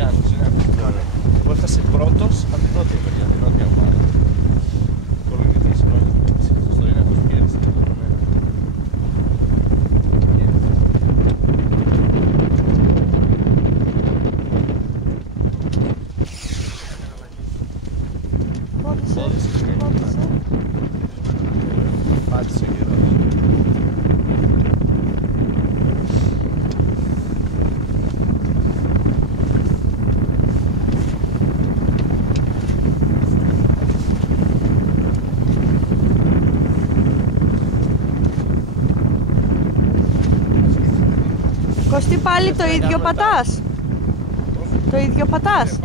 πιάνεις. Που έφτασε πρώτος από την νότια παιδιά, την νότια ομάδα. Κολονητής, χρόνια. Στο είναι αυτός που κέρδισε. Πάτησε ο καιρός. Κωστή, πάλι το ίδιο πατάς. Το ίδιο πατάς.